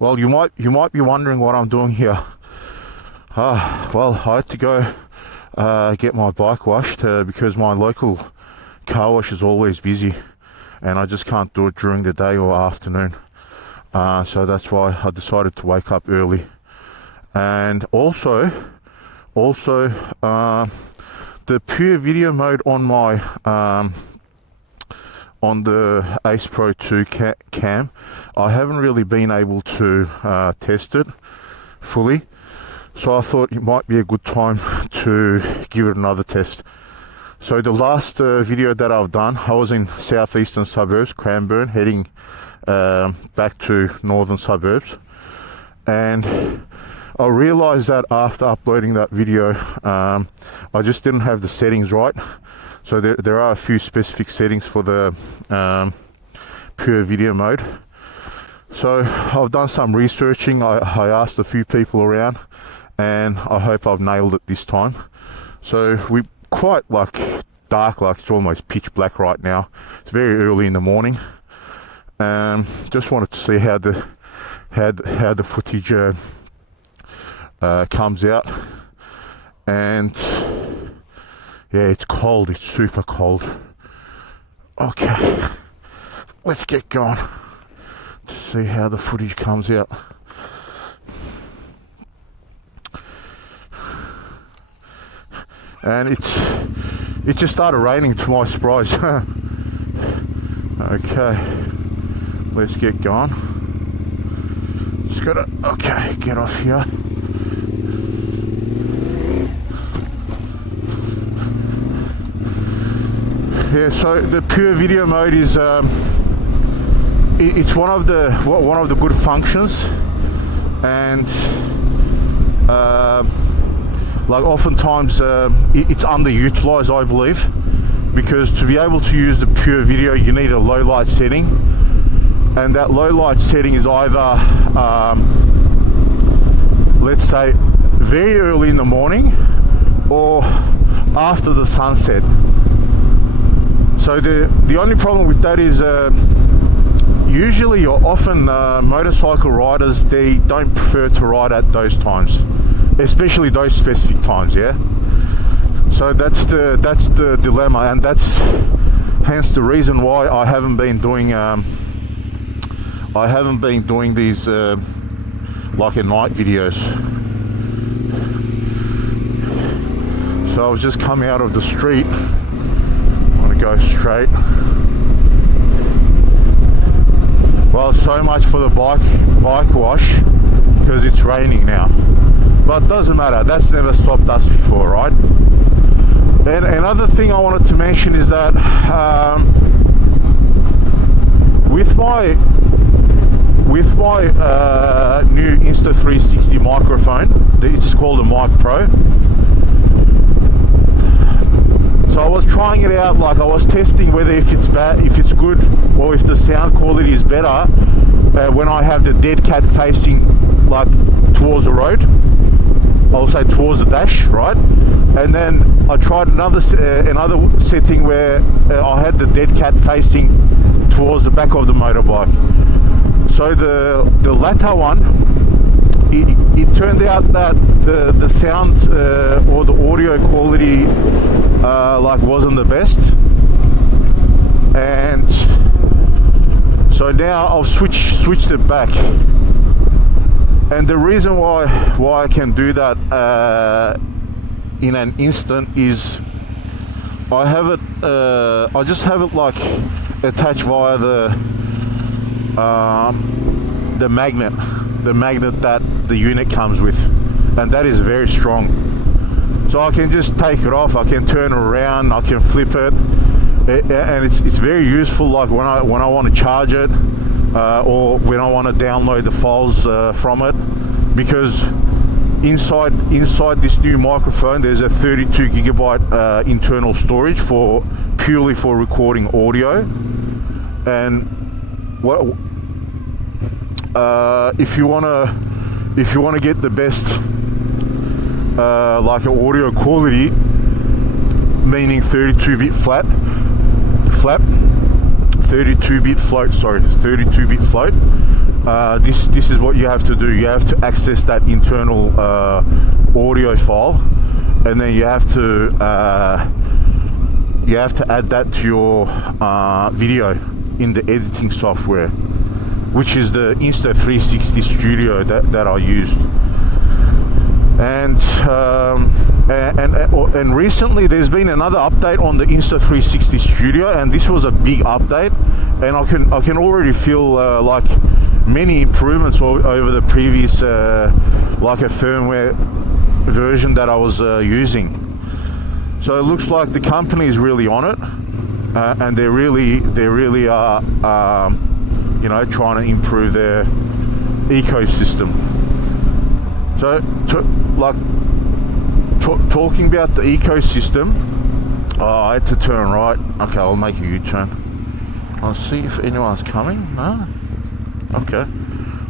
Well, you might be wondering what I'm doing here. Well, I had to go get my bike washed because my local car wash is always busy, and I just can't do it during the day or afternoon. So that's why I decided to wake up early. And also, the pure video mode on my on the Ace Pro 2 cam, I haven't really been able to test it fully, so I thought it might be a good time to give it another test. So the last video that I've done, I was in southeastern suburbs, Cranbourne, heading back to northern suburbs, and I realized that after uploading that video, I just didn't have the settings right. So there are a few specific settings for the pure video mode. So I've done some researching. I asked a few people around, and I hope I've nailed it this time. So we quite dark, like it's almost pitch black right now. It's very early in the morning. Just wanted to see how the footage comes out. And yeah, it's cold. It's super cold. Okay, let's get going to see how the footage comes out. And it just started raining to my surprise. Okay, let's get going. Just gotta, okay, get off here. Yeah, so the pure video mode is it's one of the good functions, and like oftentimes it's underutilized, I believe, because to be able to use the pure video you need a low light setting, and that low light setting is either let's say very early in the morning or after the sunset. So the only problem with that is usually or often motorcycle riders, they don't prefer to ride at those times, especially those specific times. Yeah. So that's the dilemma, and that's hence the reason why I haven't been doing these like at night videos. So I was just coming out of the street. Go straight. Well, so much for the bike wash, because it's raining now, but it doesn't matter. That's never stopped us before, right? And another thing I wanted to mention is that with my new Insta360 microphone, it's called a Mic Pro. So I was trying it out, like I was testing whether if it's good, or if the sound quality is better when I have the dead cat facing like towards the road. I'll say towards the dash, right? And then I tried another setting where I had the dead cat facing towards the back of the motorbike. So the latter one, it turned out that the sound or the audio quality like wasn't the best, and so now I've switched it back. And the reason why I can do that in an instant is I have it. I just have it like attached via the magnet that the unit comes with, and that is very strong. So I can just take it off. I can turn it around. I can flip it, and it's very useful. Like when I want to charge it, or when I want to download the files from it, because inside this new microphone there's a 32 gigabyte internal storage purely for recording audio. And what if you want to get the best like audio quality, meaning 32-bit flap, 32-bit float, this is what you have to do. You have to access that internal audio file, and then you have to add that to your video in the editing software, which is the Insta360 Studio that I used. And recently there's been another update on the Insta360 Studio, and this was a big update, and I can already feel like many improvements over the previous like a firmware version that I was using. So it looks like the company is really on it, and they really are you know, trying to improve their ecosystem. So talking about the ecosystem, I had to turn right. Okay, I'll make a U-turn. I'll see if anyone's coming. No? Okay,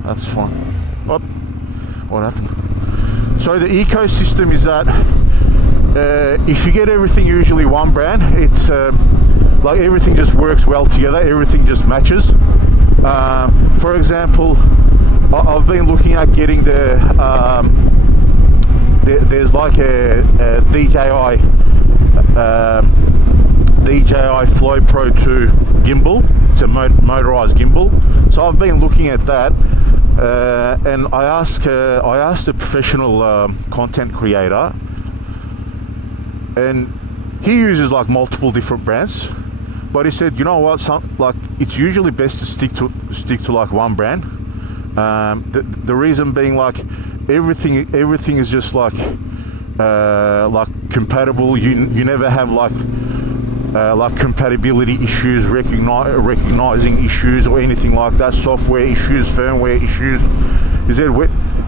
that's fine. Oh, what happened? So the ecosystem is that if you get everything usually one brand, it's like everything just works well together, everything just matches. For example, I've been looking at getting there's like a DJI Flow Pro 2 gimbal. It's a motorized gimbal. So I've been looking at that, and I asked a professional content creator, and he uses like multiple different brands, but he said, you know what, like it's usually best to stick to like one brand. The reason being, like everything is just like compatible. You never have like compatibility issues, recognizing issues or anything like that, software issues, firmware issues. He said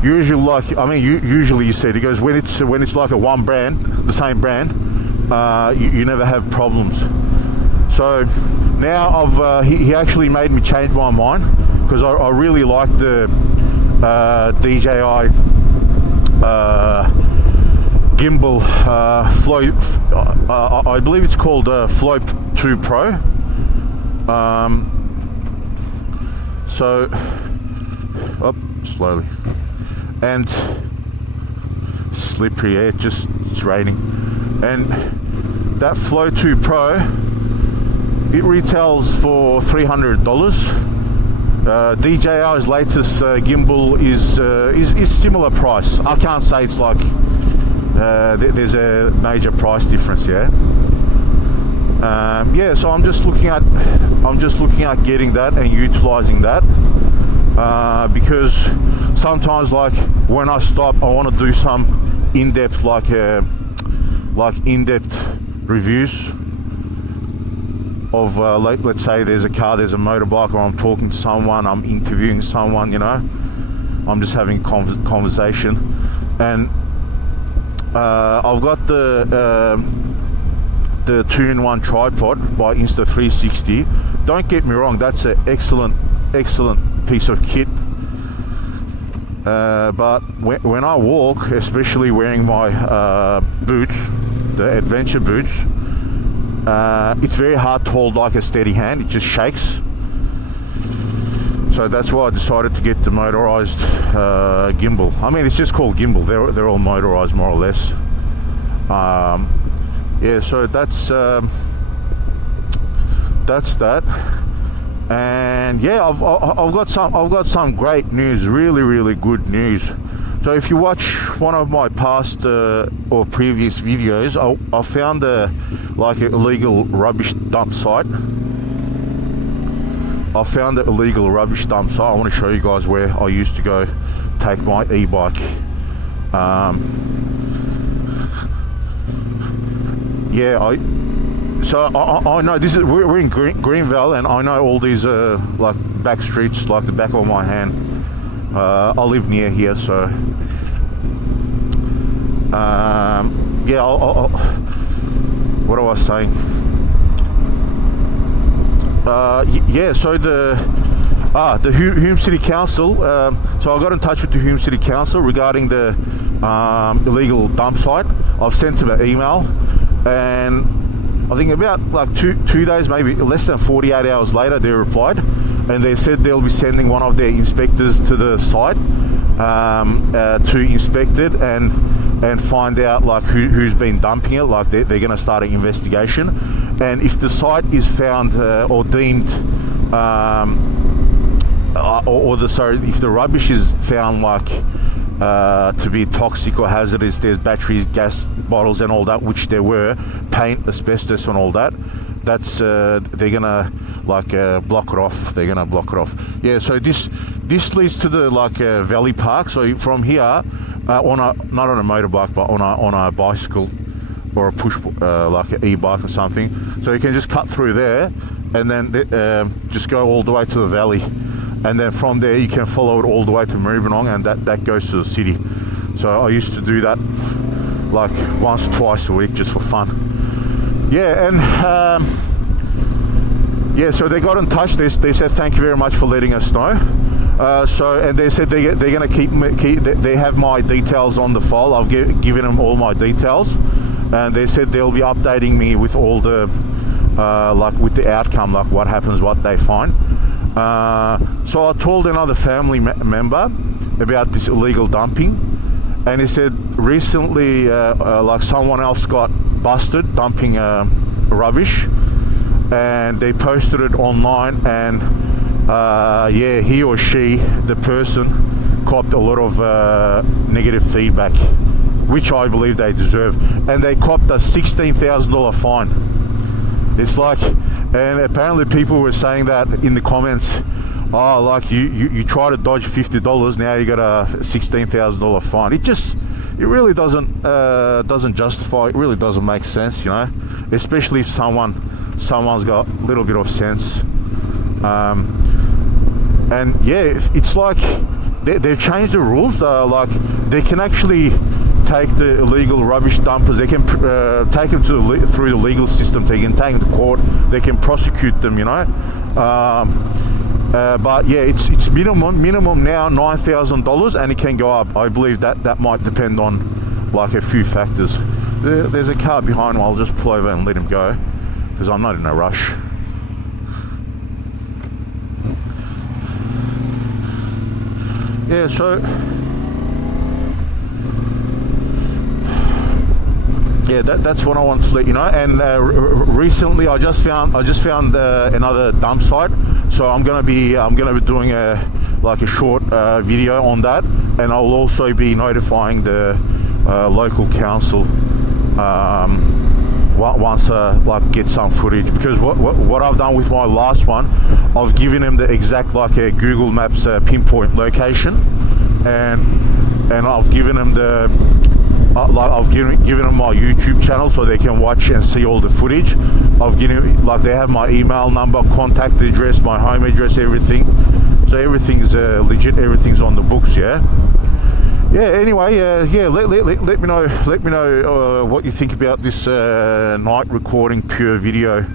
usually, like, I mean, usually you said, he goes, when it's like a one brand, the same brand, you never have problems. So now he actually made me change my mind, because I really like the DJI gimbal Flow. I believe it's called Flow 2 Pro. So, slowly, and slippery. It's raining, and that Flow 2 Pro, it retails for $300. DJI's latest gimbal is similar price. I can't say it's like there's a major price difference. Yeah. So I'm just looking at getting that and utilizing that, because sometimes, like when I stop, I want to do some in-depth in-depth reviews of let's say there's a car, there's a motorbike, or I'm talking to someone, I'm interviewing someone, you know, I'm just having conversation, and I've got the 2-in-1 tripod by Insta360. Don't get me wrong, that's an excellent piece of kit, but when I walk, especially wearing my boots, the adventure boots, it's very hard to hold like a steady hand. It just shakes. So that's why I decided to get the motorized gimbal. I mean, it's just called gimbal. They're all motorized, more or less. Yeah, so that's that. And yeah, I've got some great news, really good news. So if you watch one of my past or previous videos, I found like an illegal rubbish dump site. I found the illegal rubbish dump site. I want to show you guys where I used to go take my e-bike. Yeah, I know this is, we're in Greenville, and I know all these like back streets like the back of my hand. I live near here, so yeah. What I was saying? Yeah. So the Hume City Council. So I got in touch with the Hume City Council regarding the illegal dump site. I've sent them an email, and I think about like two days, maybe less than 48 hours later, they replied, and they said they'll be sending one of their inspectors to the site to inspect it and find out like who's been dumping it. Like they're going to start an investigation, and if the site is found or deemed if the rubbish is found like to be toxic or hazardous, there's batteries, gas bottles and all that, which there were, paint, asbestos and all that, that's they're gonna like block it off. They're gonna block it off. Yeah, so this leads to the like valley park. So from here on a, not on a motorbike but on a bicycle or a push like an e-bike or something, so you can just cut through there and then just go all the way to the valley, and then from there you can follow it all the way to Maribyrnong, and that goes to the city. So I used to do that like once or twice a week just for fun. Yeah, and yeah, so they got in touch. They said thank you very much for letting us know. And they said they're going to keep they have my details on the file. I've given them all my details, and they said they'll be updating me with all the like with the outcome, like what happens, what they find. So I told another family member about this illegal dumping, and he said recently like someone else got busted dumping rubbish, and they posted it online, and yeah, he or she, the person, copped a lot of negative feedback, which I believe they deserve, and they copped a $16,000 fine. It's like, and apparently people were saying that in the comments, oh, like you try to dodge $50, now you got a $16,000 fine. It really doesn't justify. It really doesn't make sense, you know, especially if someone's got a little bit of sense. And yeah, it's like they've changed the rules. Like they can actually take the illegal rubbish dumpers. They can take them through the legal system. They can take them to court. They can prosecute them, you know. But yeah, it's minimum now $9,000, and it can go up. I believe that might depend on like a few factors. There's a car behind me. I'll just pull over and let him go because I'm not in a rush. Yeah, so yeah, that's what I wanted to let you know. And recently, I just found another dump site, so I'm gonna be doing a short video on that, and I'll also be notifying the local council once get some footage, because what I've done with my last one, I've given them the exact Google Maps pinpoint location, and I've given them the I've given them my YouTube channel so they can watch and see all the footage. I've given they have my email number, contact address, my home address, everything. So everything's legit. Everything's on the books. Yeah. Anyway, yeah. Let me know what you think about this night recording pure video.